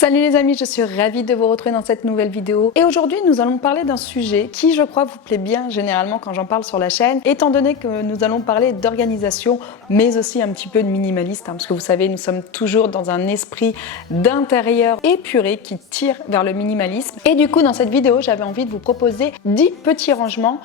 Salut les amis, je suis ravie de vous retrouver dans cette nouvelle vidéo. Et aujourd'hui, nous allons parler d'un sujet qui, je crois, vous plaît bien généralement quand j'en parle sur la chaîne, étant donné que nous allons parler d'organisation, mais aussi un petit peu de minimaliste, parce que vous savez, nous sommes toujours dans un esprit d'intérieur épuré qui tire vers le minimalisme. Et du coup, dans cette vidéo, j'avais envie de vous proposer 10 petits rangements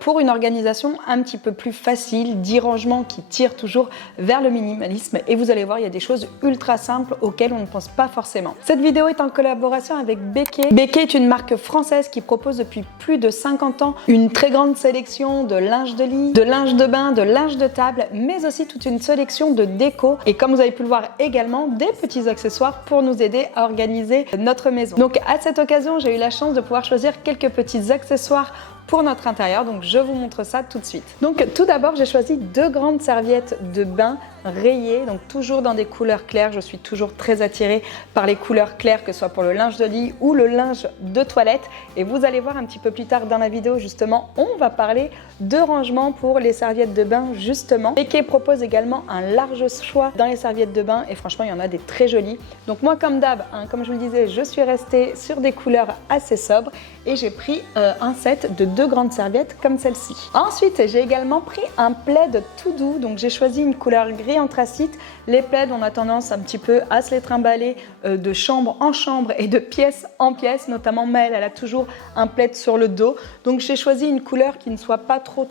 pour une organisation un petit peu plus facile, 10 rangements qui tirent toujours vers le minimalisme. Et vous allez voir, il y a des choses ultra simples auxquelles on ne pense pas forcément. Cette vidéo est en collaboration avec Béquet. Béquet est une marque française qui propose depuis plus de 50 ans une très grande sélection de linge de lit, de linge de bain, de linge de table, mais aussi toute une sélection de déco. Et comme vous avez pu le voir également, des petits accessoires pour nous aider à organiser notre maison. Donc à cette occasion, j'ai eu la chance de pouvoir choisir quelques petits accessoires pour notre intérieur, donc je vous montre ça tout de suite. Donc tout d'abord, j'ai choisi 2 grandes serviettes de bain rayées, donc toujours dans des couleurs claires. Je suis toujours très attirée par les couleurs claires, que ce soit pour le linge de lit ou le linge de toilette. Et vous allez voir un petit peu plus tard dans la vidéo, justement, on va parler de rangement pour les serviettes de bain, justement. Béquet propose également un large choix dans les serviettes de bain et franchement, il y en a des très jolies. Donc moi, comme d'hab, comme je vous le disais, je suis restée sur des couleurs assez sobres et j'ai pris un set de 2 grandes serviettes comme celle-ci. Ensuite, j'ai également pris un plaid tout doux, donc j'ai choisi une couleur gris anthracite. Les plaids, on a tendance un petit peu à se les trimballer de chambre en chambre et de pièce en pièce, notamment Maëlle, elle a toujours un plaid sur le dos. Donc j'ai choisi une couleur qui ne soit pas trop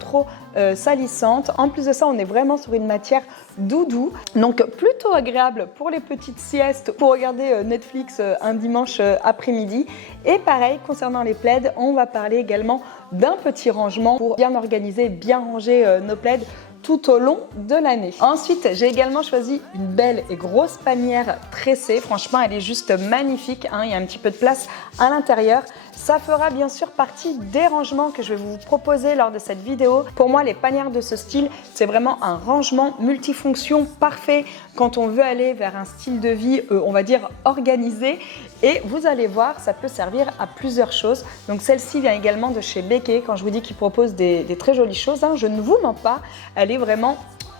salissante. En plus de ça, on est vraiment sur une matière doudou, donc plutôt agréable pour les petites siestes, pour regarder Netflix un dimanche après-midi. Et pareil, concernant les plaids, on va parler également d'un petit rangement pour bien organiser, bien ranger nos plaids tout au long de l'année. Ensuite, j'ai également choisi une belle et grosse panière tressée. Franchement, elle est juste magnifique, il y a un petit peu de place à l'intérieur. Ça fera bien sûr partie des rangements que je vais vous proposer lors de cette vidéo. Pour moi, les panières de ce style, c'est vraiment un rangement multifonction parfait quand on veut aller vers un style de vie, on va dire, organisé. Et vous allez voir, ça peut servir à plusieurs choses. Donc celle-ci vient également de chez Béquet. Quand je vous dis qu'il propose des très jolies choses, je ne vous mens pas, elle est vraiment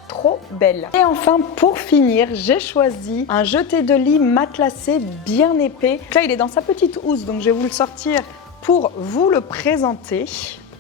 trop belle. Et enfin, pour finir, j'ai choisi un jeté de lit matelassé bien épais. Là, il est dans sa petite housse, donc je vais vous le sortir pour vous le présenter.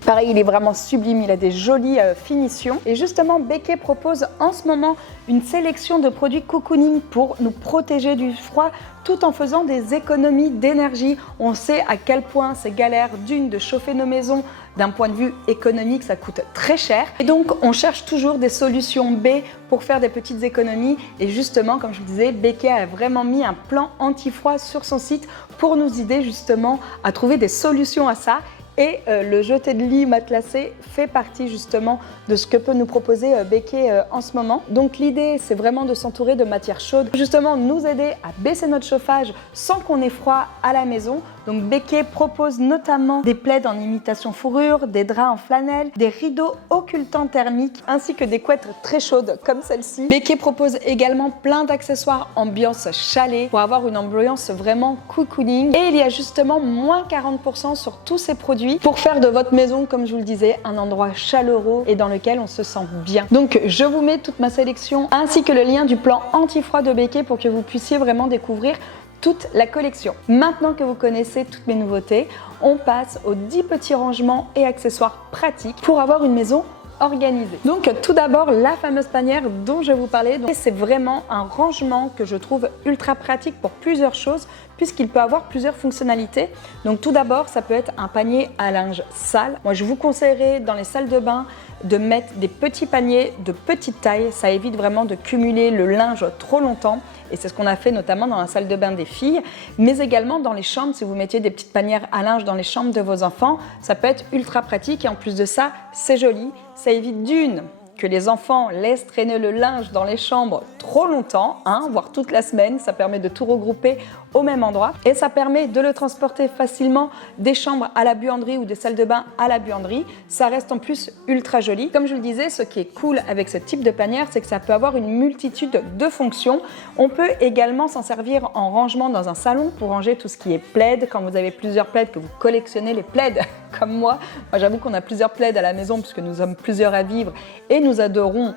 Pareil, il est vraiment sublime, il a des jolies finitions. Et justement, Béquet propose en ce moment une sélection de produits cocooning pour nous protéger du froid tout en faisant des économies d'énergie. On sait à quel point c'est galère de chauffer nos maisons. D'un point de vue économique, ça coûte très cher. Et donc, on cherche toujours des solutions B pour faire des petites économies. Et justement, comme je vous disais, Béquet a vraiment mis un plan anti-froid sur son site pour nous aider justement à trouver des solutions à ça. Et le jeté de lit matelassé fait partie justement de ce que peut nous proposer Béquet en ce moment. Donc l'idée, c'est vraiment de s'entourer de matières chaudes, justement nous aider à baisser notre chauffage sans qu'on ait froid à la maison. Donc Béquet propose notamment des plaids en imitation fourrure, des draps en flanelle, des rideaux occultants thermiques, ainsi que des couettes très chaudes comme celle-ci. Béquet propose également plein d'accessoires ambiance chalet pour avoir une ambiance vraiment cocooning. Et il y a justement moins 40% sur tous ces produits pour faire de votre maison, comme je vous le disais, un endroit chaleureux et dans lequel on se sent bien. Donc je vous mets toute ma sélection ainsi que le lien du plan anti-froid de Béquet pour que vous puissiez vraiment découvrir toute la collection. Maintenant que vous connaissez toutes mes nouveautés, on passe aux 10 petits rangements et accessoires pratiques pour avoir une maison organisée. Donc tout d'abord, la fameuse panière dont je vous parlais. C'est vraiment un rangement que je trouve ultra pratique pour plusieurs choses puisqu'il peut avoir plusieurs fonctionnalités. Donc tout d'abord, ça peut être un panier à linge sale. Moi, je vous conseillerais dans les salles de bain de mettre des petits paniers de petite taille. Ça évite vraiment de cumuler le linge trop longtemps. Et c'est ce qu'on a fait notamment dans la salle de bain des filles, mais également dans les chambres. Si vous mettiez des petites panières à linge dans les chambres de vos enfants, ça peut être ultra pratique. Et en plus de ça, c'est joli. Ça évite que les enfants laissent traîner le linge dans les chambres trop longtemps, voire toute la semaine. Ça permet de tout regrouper au même endroit et ça permet de le transporter facilement des chambres à la buanderie ou des salles de bain à la buanderie. Ça reste en plus ultra joli. Comme je vous le disais, ce qui est cool avec ce type de panière, c'est que ça peut avoir une multitude de fonctions. On peut également s'en servir en rangement dans un salon pour ranger tout ce qui est plaid. Quand vous avez plusieurs plaids, que vous collectionnez les plaids comme moi j'avoue qu'on a plusieurs plaids à la maison puisque nous sommes plusieurs à vivre et nous adorons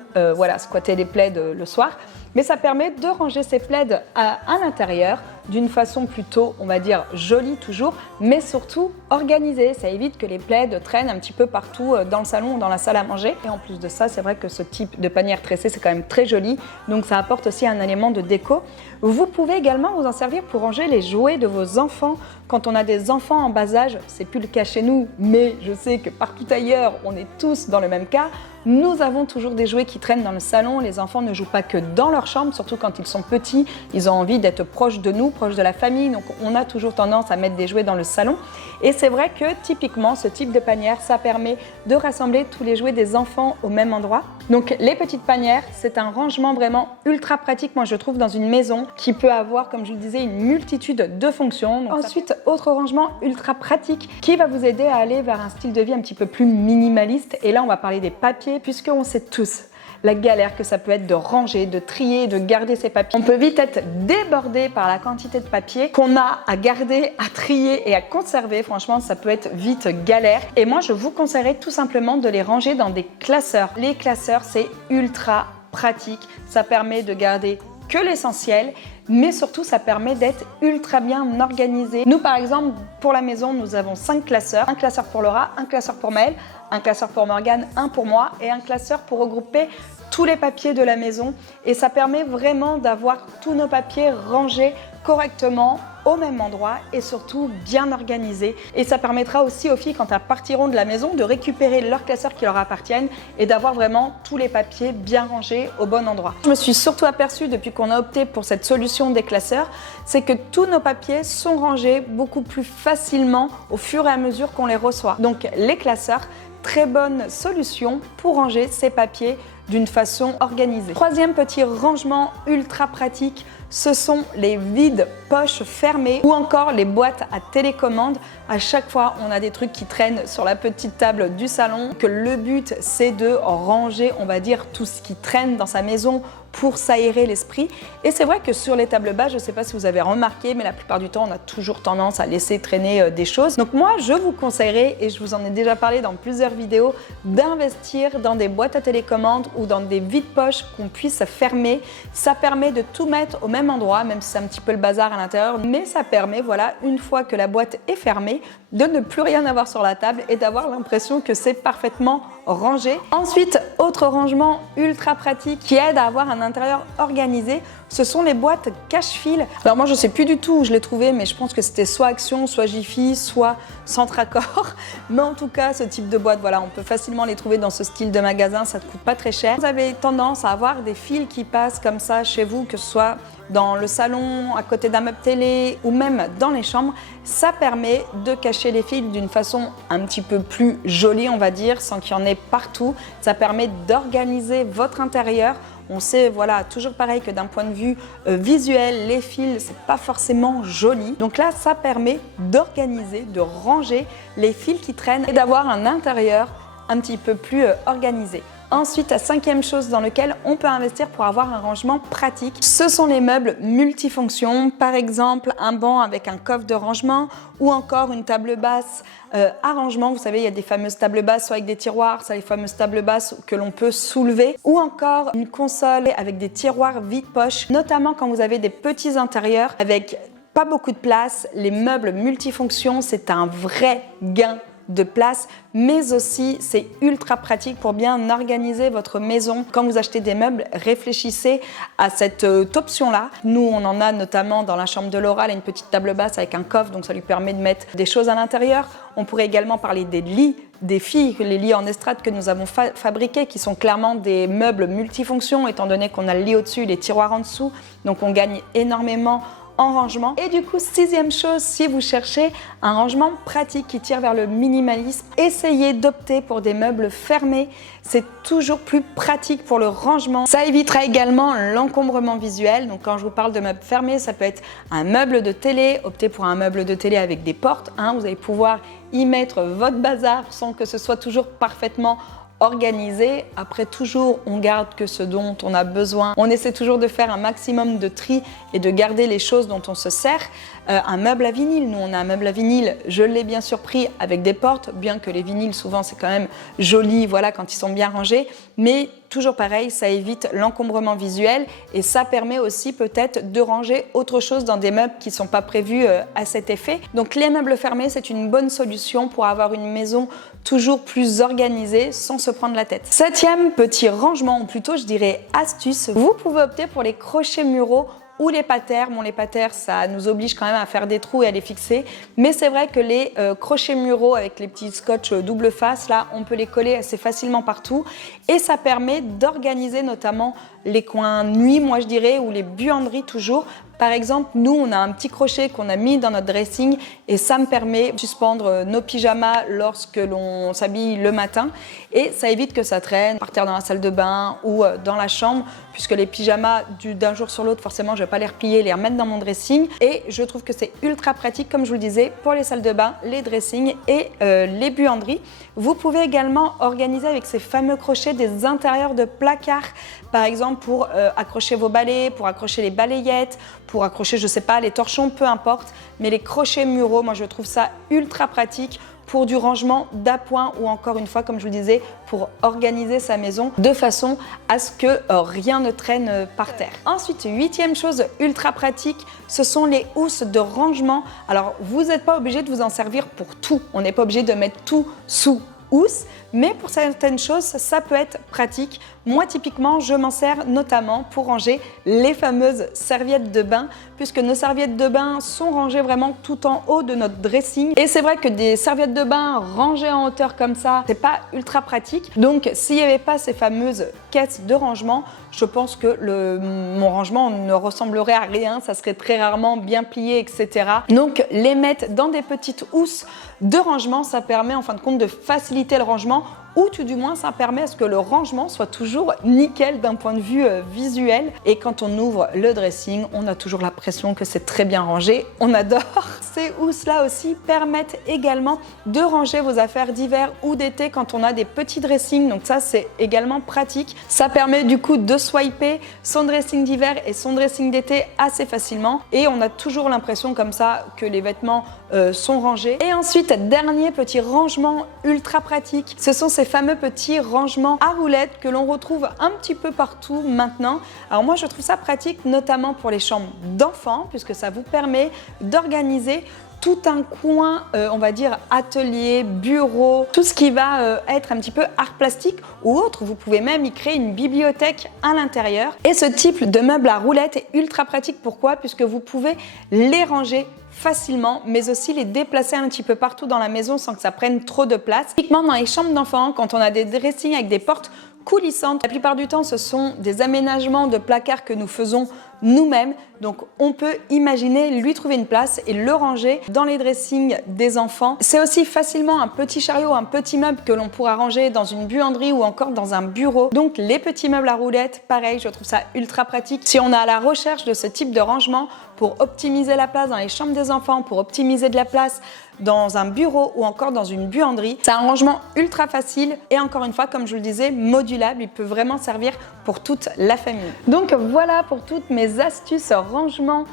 squatter les plaids le soir. mais ça permet de ranger ses plaids à l'intérieur d'une façon plutôt, on va dire, jolie toujours, mais surtout organisée. Ça évite que les plaids traînent un petit peu partout dans le salon ou dans la salle à manger. Et en plus de ça, c'est vrai que ce type de panière tressée, c'est quand même très joli, donc ça apporte aussi un élément de déco. Vous pouvez également vous en servir pour ranger les jouets de vos enfants. Quand on a des enfants en bas âge, c'est plus le cas chez nous, mais je sais que partout ailleurs, on est tous dans le même cas. Nous avons toujours des jouets qui traînent dans le salon. Les enfants ne jouent pas que dans leur chambre, surtout quand ils sont petits. Ils ont envie d'être proches de nous, proches de la famille. Donc on a toujours tendance à mettre des jouets dans le salon. Et c'est vrai que typiquement, ce type de panière, ça permet de rassembler tous les jouets des enfants au même endroit. Donc les petites panières, c'est un rangement vraiment ultra pratique, moi je trouve, dans une maison qui peut avoir, comme je le disais, une multitude de fonctions. Donc, ensuite, autre rangement ultra pratique qui va vous aider à aller vers un style de vie un petit peu plus minimaliste. Et là, on va parler des papiers, puisqu'on sait tous la galère que ça peut être de ranger, de trier, de garder ses papiers. On peut vite être débordé par la quantité de papier qu'on a à garder, à trier et à conserver. Franchement, ça peut être vite galère. Et moi, je vous conseillerais tout simplement de les ranger dans des classeurs. Les classeurs, c'est ultra pratique. Ça permet de garder que l'essentiel, mais surtout ça permet d'être ultra bien organisé. Nous par exemple, pour la maison, nous avons 5 classeurs. Un classeur pour Laura, un classeur pour Maëlle, un classeur pour Morgane, un pour moi et un classeur pour regrouper tous les papiers de la maison. Et ça permet vraiment d'avoir tous nos papiers rangés correctement au même endroit et surtout bien organisés. Et ça permettra aussi aux filles, quand elles partiront de la maison, de récupérer leurs classeurs qui leur appartiennent et d'avoir vraiment tous les papiers bien rangés au bon endroit. Je me suis surtout aperçue depuis qu'on a opté pour cette solution des classeurs, c'est que tous nos papiers sont rangés beaucoup plus facilement au fur et à mesure qu'on les reçoit. Donc les classeurs, très bonne solution pour ranger ses papiers d'une façon organisée. Troisième petit rangement ultra pratique, ce sont les vides poches fermées ou encore les boîtes à télécommande. À chaque fois, on a des trucs qui traînent sur la petite table du salon. Que le but, c'est de ranger, on va dire, tout ce qui traîne dans sa maison pour s'aérer l'esprit. Et c'est vrai que sur les tables basses, je ne sais pas si vous avez remarqué, mais la plupart du temps, on a toujours tendance à laisser traîner des choses. Donc moi, je vous conseillerais, et je vous en ai déjà parlé dans plusieurs vidéos, d'investir dans des boîtes à télécommande ou dans des vides-poches qu'on puisse fermer. Ça permet de tout mettre au même endroit, même si c'est un petit peu le bazar à l'intérieur, mais ça permet, voilà, une fois que la boîte est fermée, de ne plus rien avoir sur la table et d'avoir l'impression que c'est parfaitement rangé. Ensuite, autre rangement ultra pratique qui aide à avoir un intérieur organisé, ce sont les boîtes cache-fil. Alors moi je sais plus du tout où je l'ai trouvé, mais je pense que c'était soit Action, soit Jiffy, soit Centracor. Mais en tout cas, ce type de boîte, voilà, on peut facilement les trouver dans ce style de magasin, ça ne coûte pas très cher. Vous avez tendance à avoir des fils qui passent comme ça chez vous, que ce soit dans le salon, à côté d'un meuble télé ou même dans les chambres. Ça permet de cacher les fils d'une façon un petit peu plus jolie, on va dire, sans qu'il y en ait partout. Ça permet d'organiser votre intérieur. On sait, voilà, toujours pareil que d'un point de vue visuel, les fils, c'est pas forcément joli. Donc là, ça permet d'organiser, de ranger les fils qui traînent et d'avoir un intérieur un petit peu plus organisé. Ensuite, la cinquième chose dans laquelle on peut investir pour avoir un rangement pratique, ce sont les meubles multifonctions. Par exemple, un banc avec un coffre de rangement ou encore une table basse à rangement. Vous savez, il y a des fameuses tables basses soit avec des tiroirs, soit les fameuses tables basses que l'on peut soulever. Ou encore une console avec des tiroirs vide-poche, notamment quand vous avez des petits intérieurs avec pas beaucoup de place. Les meubles multifonctions, c'est un vrai gain de place, mais aussi c'est ultra pratique pour bien organiser votre maison. Quand vous achetez des meubles, réfléchissez à cette option-là. Nous, on en a notamment dans la chambre de Laura, elle a une petite table basse avec un coffre, donc ça lui permet de mettre des choses à l'intérieur. On pourrait également parler des lits des filles, les lits en estrade que nous avons fabriqués, qui sont clairement des meubles multifonctions, étant donné qu'on a le lit au-dessus, les tiroirs en dessous, donc on gagne énormément en rangement. Et du coup, sixième chose, si vous cherchez un rangement pratique qui tire vers le minimalisme, essayez d'opter pour des meubles fermés. C'est toujours plus pratique pour le rangement. Ça évitera également l'encombrement visuel. Donc quand je vous parle de meubles fermés, ça peut être un meuble de télé. Optez pour un meuble de télé avec des portes. Vous allez pouvoir y mettre votre bazar sans que ce soit toujours parfaitement organisé. Après, toujours, on garde que ce dont on a besoin. On essaie toujours de faire un maximum de tri et de garder les choses dont on se sert. un meuble à vinyle. Nous, on a un meuble à vinyle, je l'ai bien sûr pris avec des portes, bien que les vinyles, souvent, c'est quand même joli, voilà, quand ils sont bien rangés. Mais toujours pareil, ça évite l'encombrement visuel et ça permet aussi peut-être de ranger autre chose dans des meubles qui ne sont pas prévus à cet effet. Donc les meubles fermés, c'est une bonne solution pour avoir une maison toujours plus organisée sans se prendre la tête. Septième petit rangement, ou plutôt je dirais astuce, vous pouvez opter pour les crochets muraux ou les patères. Bon, les patères, ça nous oblige quand même à faire des trous et à les fixer, mais c'est vrai que les crochets muraux avec les petits scotch double face, là, on peut les coller assez facilement partout et ça permet d'organiser notamment les coins nuit, moi je dirais, ou les buanderies toujours. Par exemple, nous, on a un petit crochet qu'on a mis dans notre dressing et ça me permet de suspendre nos pyjamas lorsque l'on s'habille le matin et ça évite que ça traîne par terre dans la salle de bain ou dans la chambre, puisque les pyjamas d'un jour sur l'autre, forcément, je ne vais pas les replier, les remettre dans mon dressing et je trouve que c'est ultra pratique, comme je vous le disais, pour les salles de bain, les dressings et les buanderies. Vous pouvez également organiser avec ces fameux crochets des intérieurs de placards, par exemple pour accrocher vos balais, pour accrocher les balayettes, pour accrocher, je sais pas, les torchons, peu importe. Mais les crochets muraux, moi je trouve ça ultra pratique pour du rangement d'appoint ou encore une fois, comme je vous le disais, pour organiser sa maison de façon à ce que rien ne traîne par terre. Ensuite, huitième chose ultra pratique, ce sont les housses de rangement. Alors, vous n'êtes pas obligé de vous en servir pour tout. On n'est pas obligé de mettre tout sous housse, mais pour certaines choses, ça peut être pratique. Moi, typiquement, je m'en sers notamment pour ranger les fameuses serviettes de bain, puisque nos serviettes de bain sont rangées vraiment tout en haut de notre dressing. Et c'est vrai que des serviettes de bain rangées en hauteur comme ça, c'est pas ultra pratique. Donc, s'il n'y avait pas ces fameuses caisses de rangement, je pense que mon rangement ne ressemblerait à rien, ça serait très rarement bien plié, etc. Donc, les mettre dans des petites housses de rangement, ça permet en fin de compte de faciliter le rangement, ou tout du moins ça permet à ce que le rangement soit toujours nickel d'un point de vue visuel. Et quand on ouvre le dressing, on a toujours l'impression que c'est très bien rangé. On adore. Ces housses-là aussi permettent également de ranger vos affaires d'hiver ou d'été quand on a des petits dressings. Donc ça, c'est également pratique. Ça permet du coup de swiper son dressing d'hiver et son dressing d'été assez facilement. Et on a toujours l'impression comme ça que les vêtements sont rangés. Et ensuite, dernier petit rangement ultra pratique, ce sont ces fameux petits rangements à roulettes que l'on retrouve un petit peu partout maintenant. Alors moi, je trouve ça pratique notamment pour les chambres d'enfants, puisque ça vous permet d'organiser tout un coin, on va dire atelier, bureau, tout ce qui va être un petit peu art plastique ou autre. Vous pouvez même y créer une bibliothèque à l'intérieur. Et ce type de meuble à roulettes est ultra pratique. Pourquoi? Puisque vous pouvez les ranger facilement, mais aussi les déplacer un petit peu partout dans la maison sans que ça prenne trop de place. Typiquement dans les chambres d'enfants, quand on a des dressings avec des portes coulissantes, la plupart du temps ce sont des aménagements de placards que nous faisons nous-mêmes, donc on peut imaginer lui trouver une place et le ranger dans les dressings des enfants. C'est aussi facilement un petit chariot, un petit meuble que l'on pourra ranger dans une buanderie ou encore dans un bureau. Donc les petits meubles à roulettes, pareil, je trouve ça ultra pratique. Si on est à la recherche de ce type de rangement pour optimiser la place dans les chambres des enfants, pour optimiser de la place dans un bureau ou encore dans une buanderie, c'est un rangement ultra facile et encore une fois, comme je vous le disais, modulable. Il peut vraiment servir pour toute la famille. Donc voilà pour toutes mes astuces rangement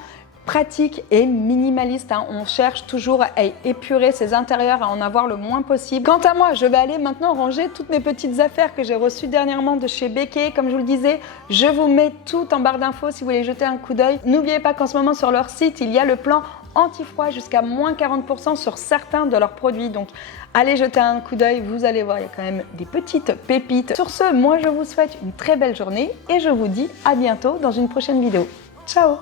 pratique et minimaliste. On cherche toujours à épurer ses intérieurs, à en avoir le moins possible. Quant à moi, je vais aller maintenant ranger toutes mes petites affaires que j'ai reçues dernièrement de chez Béquet. Comme je vous le disais, je vous mets tout en barre d'infos si vous voulez jeter un coup d'œil. N'oubliez pas qu'en ce moment sur leur site, il y a le plan anti-froid jusqu'à moins 40% sur certains de leurs produits. Donc allez jeter un coup d'œil, vous allez voir, il y a quand même des petites pépites. Sur ce, moi je vous souhaite une très belle journée et je vous dis à bientôt dans une prochaine vidéo. Ciao!